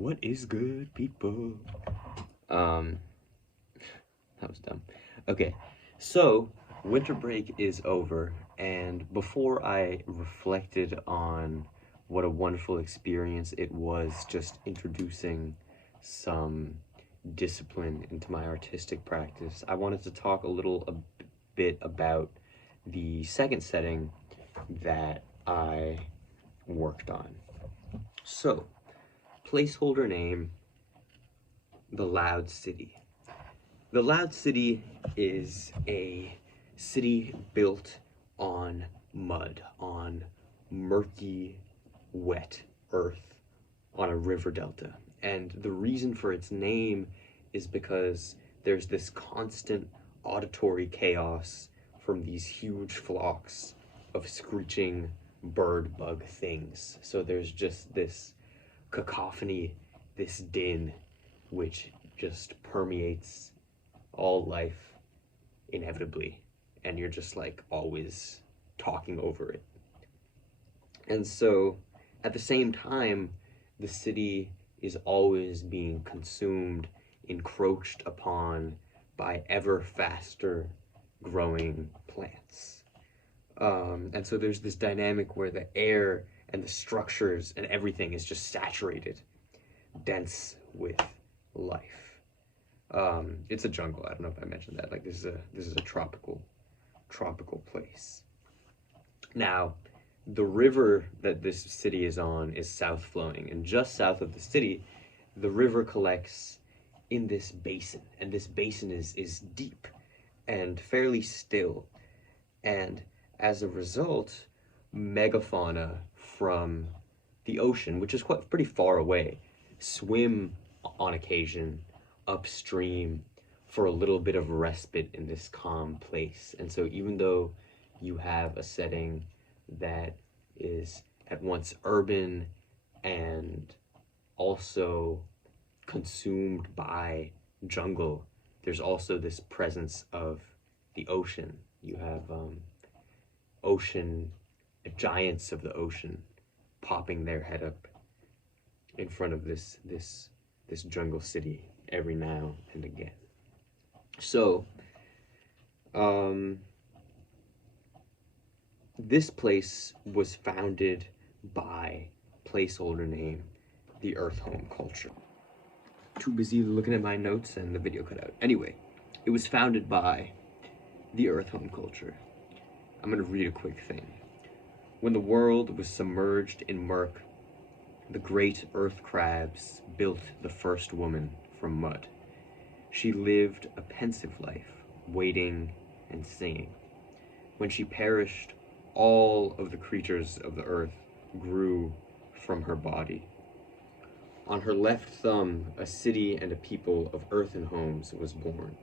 What is good, people? That was dumb. Okay, so winter break is over, and before I reflected on what a wonderful experience it was just introducing some discipline into my artistic practice, I wanted to talk a bit about the second setting that I worked on. So, placeholder name, the Loud City. The Loud City is a city built on mud, on murky, wet earth, on a river delta. And the reason for its name is because there's this constant auditory chaos from these huge flocks of screeching bird bug things. So there's just this cacophony, this din, which just permeates all life inevitably, and you're just like always talking over it. And so at the same time, the city is always being consumed, encroached upon by ever faster growing plants. And so there's this dynamic where the air and the structures and everything is just saturated, dense with life. It's a jungle. I don't know if I mentioned that. Like this is a tropical place. Now, the river that this city is on is south flowing, and just south of the city, the river collects in this basin, and this basin is deep and fairly still, and as a result, megafauna from the ocean, which is quite pretty far away, swim on occasion upstream for a little bit of respite in this calm place. And so even though you have a setting that is at once urban and also consumed by jungle, there's also this presence of the ocean. You have ocean giants of the ocean popping their head up in front of this jungle city every now and again. So this place was founded by placeholder name the Earth Home culture. Too busy looking at my notes and the video cut out. Anyway, it was founded by the Earth Home culture. I'm gonna read a quick thing. When the world was submerged in murk, the great earth crabs built the first woman from mud. She lived a pensive life, waiting and singing. When she perished, all of the creatures of the earth grew from her body. On her left thumb, a city and a people of earthen homes was born.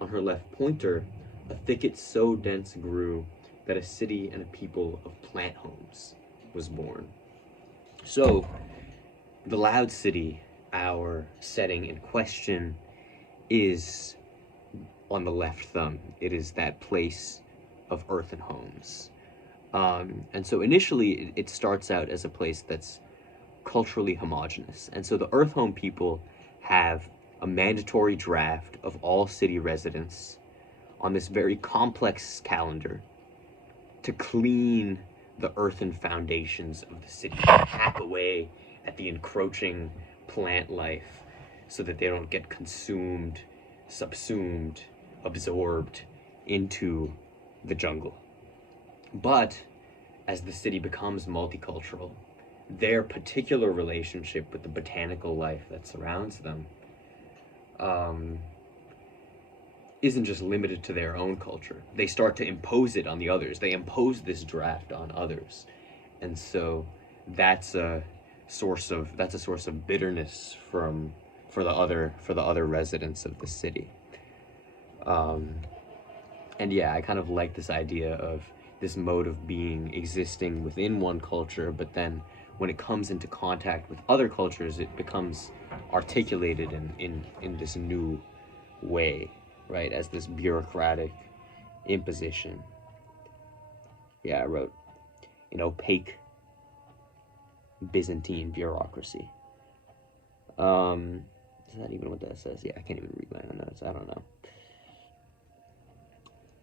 On her left pointer, a thicket so dense grew that a city and a people of plant homes was born. So, the Loud City, our setting in question, is on the left thumb. It is that place of earthen homes. And so initially, it starts out as a place that's culturally homogenous. And so the Earth Home people have a mandatory draft of all city residents on this very complex calendar to clean the earthen foundations of the city, to hack away at the encroaching plant life so that they don't get consumed, subsumed, absorbed into the jungle. But as the city becomes multicultural, their particular relationship with the botanical life that surrounds them isn't just limited to their own culture. They start to impose it on the others. They impose this draft on others. And so that's a source of bitterness for the other residents of the city. And yeah, I kind of like this idea of this mode of being existing within one culture, but then when it comes into contact with other cultures, it becomes articulated in this new way, right? As this bureaucratic imposition. Yeah, I wrote an opaque Byzantine bureaucracy. Is that even what that says? Yeah, I can't even read my own notes. I don't know.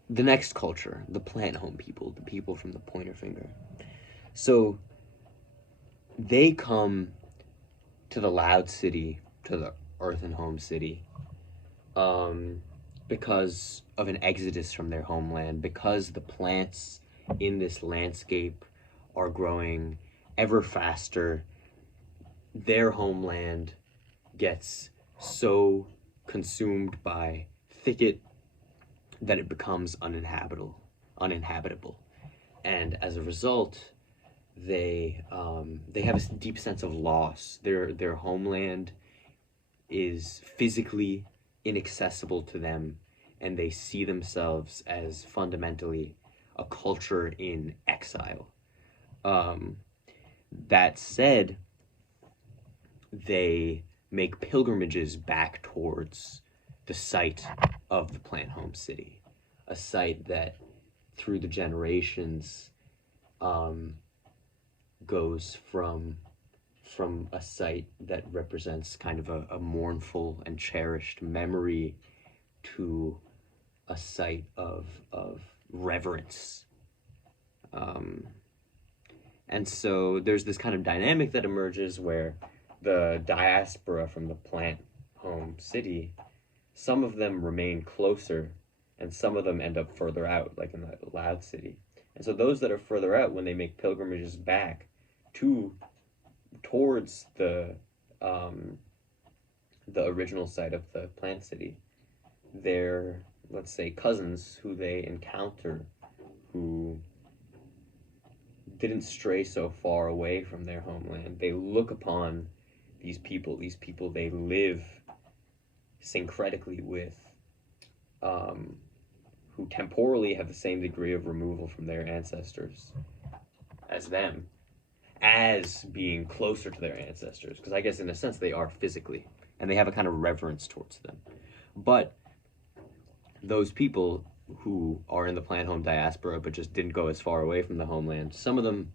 The next culture, the plant home people, the people from the pointer finger. So they come to the loud city, to the earth and home city, because of an exodus from their homeland, because the plants in this landscape are growing ever faster. Their homeland gets so consumed by thicket that it becomes uninhabitable. And as a result, they have a deep sense of loss. Their homeland is physically inaccessible to them, and they see themselves as fundamentally a culture in exile. That said, they make pilgrimages back towards the site of the plant home city, a site that through the generations goes from a site that represents kind of a mournful and cherished memory to a site of reverence. And so there's this kind of dynamic that emerges where the diaspora from the plant home city, some of them remain closer and some of them end up further out, like in the loud city. And so those that are further out, when they make pilgrimages back towards the original site of the plant city, their, let's say, cousins who they encounter, who didn't stray so far away from their homeland, they look upon these people they live syncretically with, who temporally have the same degree of removal from their ancestors as them, as being closer to their ancestors, because I guess in a sense they are physically, and they have a kind of reverence towards them. But those people who are in the plant home diaspora but just didn't go as far away from the homeland, some of them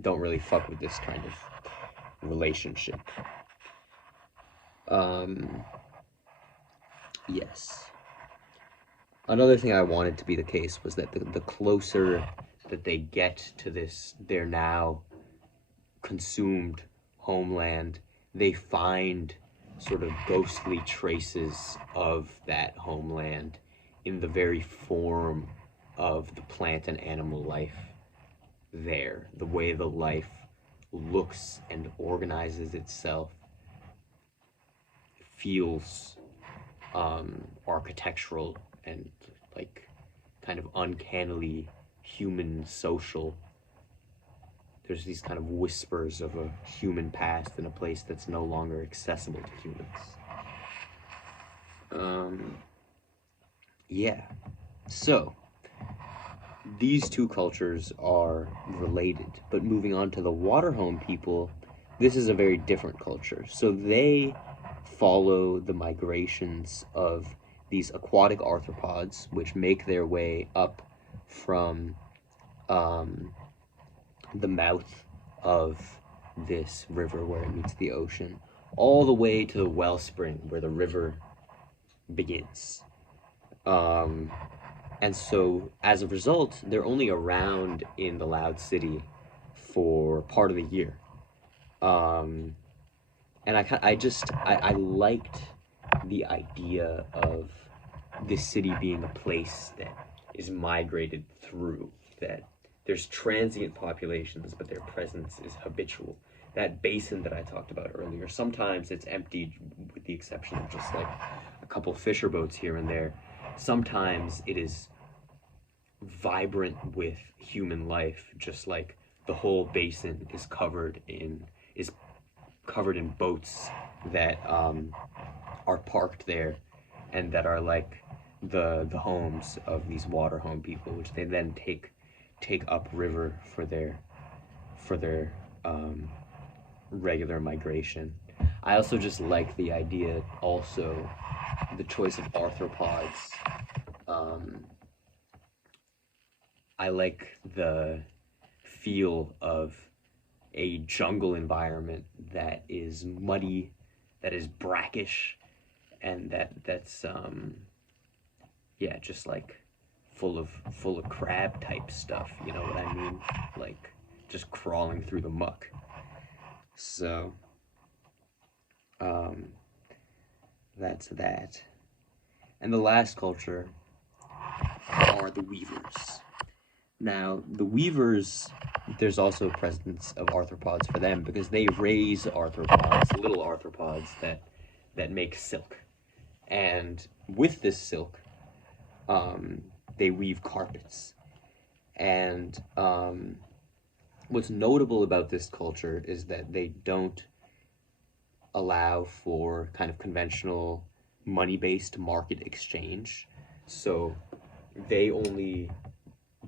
don't really fuck with this kind of relationship. Yes. Another thing I wanted to be the case was that the closer that they get to this, their now consumed homeland, they find sort of ghostly traces of that homeland in the very form of the plant and animal life there, the way the life looks and organizes itself, feels architectural and like kind of uncannily human social. There's these kind of whispers of a human past in a place that's no longer accessible to humans. Yeah. So, these two cultures are related, but moving on to the Waterhome people, this is a very different culture. So they follow the migrations of these aquatic arthropods, which make their way up from the mouth of this river where it meets the ocean, all the way to the wellspring where the river begins. And so, as a result, they're only around in the loud city for part of the year. And I liked the idea of this city being a place that is migrated through, that there's transient populations, but their presence is habitual. That basin that I talked about earlier, sometimes it's emptied with the exception of just like a couple fisher boats here and there. Sometimes it is vibrant with human life, just like the whole basin is covered in boats that are parked there and that are like the homes of these water home people, which they then take upriver for their regular migration. I also just like the idea, also the choice of arthropods. I like the feel of a jungle environment that is muddy that is brackish, and that's yeah, just like full of crab type stuff, you know what I mean? Like just crawling through the muck. So um that's that. And the last culture are the weavers. Now, the weavers, there's also presence of arthropods for them because they raise arthropods, little arthropods that make silk. And with this silk, they weave carpets. And what's notable about this culture is that they don't allow for kind of conventional money-based market exchange. So they only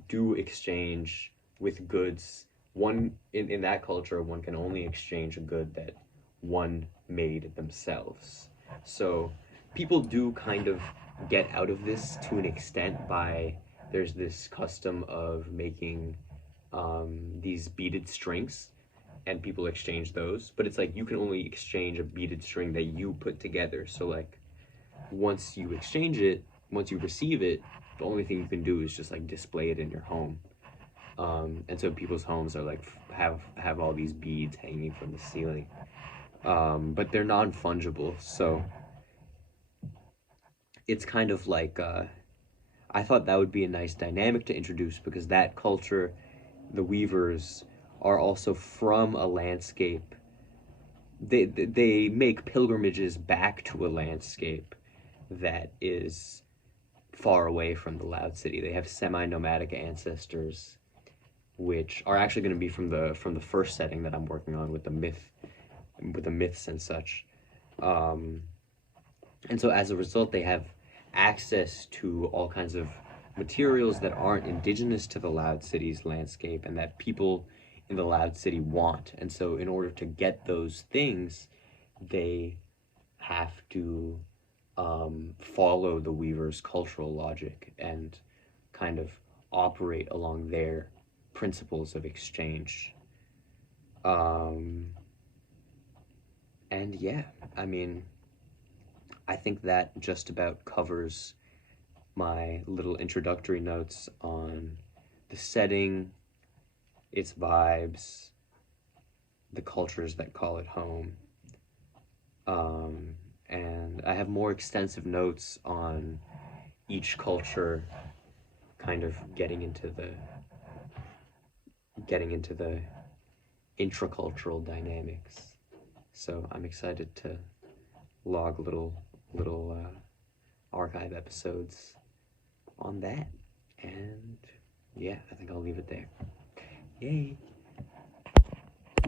do exchange with goods. One in that culture, one can only exchange a good that one made themselves. So people do kind of get out of this to an extent by there's this custom of making these beaded strings, and people exchange those, but it's like you can only exchange a beaded string that you put together. So like once you exchange it, once you receive it, the only thing you can do is just like display it in your home. And so people's homes are like have all these beads hanging from the ceiling, but they're non-fungible. So it's kind of like I thought that would be a nice dynamic to introduce because that culture, the weavers, are also from a landscape. They make pilgrimages back to a landscape that is far away from the loud city. They have semi-nomadic ancestors, which are actually going to be from the first setting that I'm working on with the myths and such. And so as a result, they have access to all kinds of materials that aren't indigenous to the loud city's landscape and that people in the loud city want. And so in order to get those things, they have to follow the weaver's cultural logic and kind of operate along their principles of exchange. And yeah, I mean, I think that just about covers my little introductory notes on the setting, its vibes, the cultures that call it home. And I have more extensive notes on each culture, kind of getting into the intracultural dynamics. So I'm excited to log little archive episodes on that. And yeah, I think I'll leave it there. Yay!